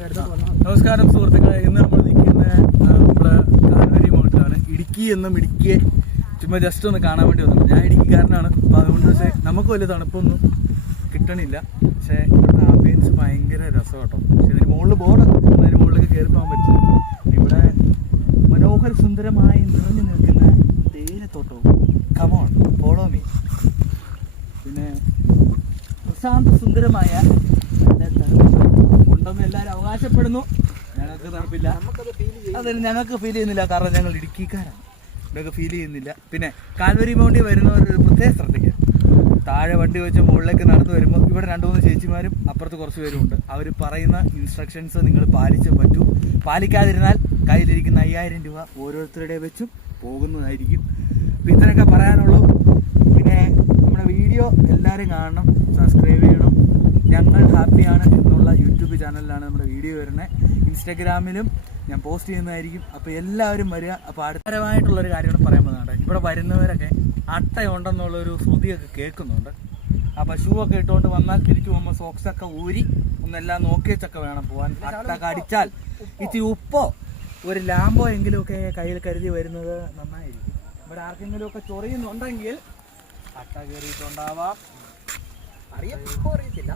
നമസ്കാരം സുഹൃത്തുക്കളെ, ഇന്ന് നമ്മൾ നിൽക്കുന്ന നമ്മുടെ കാൽവരി മൗണ്ടിലാണ്. ഇടുക്കി എന്നും ഇടുക്കിയെ ചുമ്മാ ജസ്റ്റ് ഒന്ന് കാണാൻ വേണ്ടി വന്നത്. ഞാൻ ഇടുക്കിക്കാരനാണ്, അപ്പോൾ അതുകൊണ്ട് പക്ഷേ നമുക്ക് വലിയ തണുപ്പൊന്നും കിട്ടണില്ല. പക്ഷേ ഇവിടുത്തെ ആംബിയൻസ് ഭയങ്കര രസം കേട്ടോ. പക്ഷേ ഇതിന് മുകളിൽ ബോർഡൊക്കെ അതിന് മുകളിലേക്ക് കയറി പോകാൻ പറ്റില്ല. ഇവിടെ മനോഹര സുന്ദരമായി നിറഞ്ഞു നിൽക്കുന്ന തേയിലത്തോട്ടവും കമോൺ ഫോളോ മീ. പിന്നെ പ്രശാന്ത സുന്ദരമായ ഉണ്ടെന്ന് എല്ലാവരും അവകാശപ്പെടുന്നു. ഞങ്ങൾക്ക് തണുപ്പില്ല, അതിന് ഞങ്ങൾക്ക് ഫീൽ ചെയ്യുന്നില്ല, കാരണം ഞങ്ങൾ ഇടുക്കിക്കാരാണ്. ഇവിടെയൊക്കെ ഫീൽ ചെയ്യുന്നില്ല. പിന്നെ കാൽവരി മൗണ്ടിൽ വരുന്നവരൊരു പ്രത്യേക ശ്രദ്ധിക്കുക. താഴെ വണ്ടി വെച്ച് മുകളിലേക്ക് നടന്നു വരുമ്പോൾ ഇവിടെ 2-3 ചേച്ചിമാരും അപ്പുറത്ത് കുറച്ച് പേരുമുണ്ട്. അവർ പറയുന്ന ഇൻസ്ട്രക്ഷൻസ് നിങ്ങൾ പാലിച്ചേ പറ്റൂ. പാലിക്കാതിരുന്നാൽ കയ്യിലിരിക്കുന്ന 5000 രൂപ ഓരോരുത്തരുടെ വെച്ചും പോകുന്നതായിരിക്കും. അപ്പം ഇത്രയൊക്കെ പറയാനുള്ളൂ. പിന്നെ നമ്മുടെ വീഡിയോ എല്ലാവരും കാണണം, സബ്സ്ക്രൈബ് ചെയ്യണം. ഞങ്ങൾ ഹാപ്പിയാണ് എന്നുള്ള യൂട്യൂബ് ചാനലിലാണ് നമ്മുടെ വീഡിയോ വരുന്നത്. ഇൻസ്റ്റാഗ്രാമിലും ഞാൻ പോസ്റ്റ് ചെയ്യുന്നതായിരിക്കും. അപ്പോൾ എല്ലാവരും വരിക. അപ്പോൾ അടുത്തരമായിട്ടുള്ളൊരു കാര്യമാണ് പറയാൻ പോകുന്നുണ്ട്. ഇവിടെ വരുന്നവരൊക്കെ അട്ടയുണ്ടെന്നുള്ളൊരു ശ്രുതിയൊക്കെ കേൾക്കുന്നുണ്ട്. അപ്പോൾ ഷൂ ഒക്കെ ഇട്ടുകൊണ്ട് വന്നാൽ തിരിച്ചു പോകുമ്പോൾ സോക്സൊക്കെ ഊരി ഒന്നെല്ലാം നോക്കിയച്ചൊക്കെ വേണം പോകാൻ. അട്ട കടിച്ചാൽ ഇച്ചിരി ഉപ്പോ ഒരു ലാമ്പോ എങ്കിലുമൊക്കെ കയ്യിൽ കരുതി വരുന്നത് നന്നായിരിക്കും. ഇവിടെ ആർക്കെങ്കിലുമൊക്കെ ചൊറിയുന്നുണ്ടെങ്കിൽ അട്ട കയറിയിട്ടുണ്ടാവാം, അറിയത്തില്ല.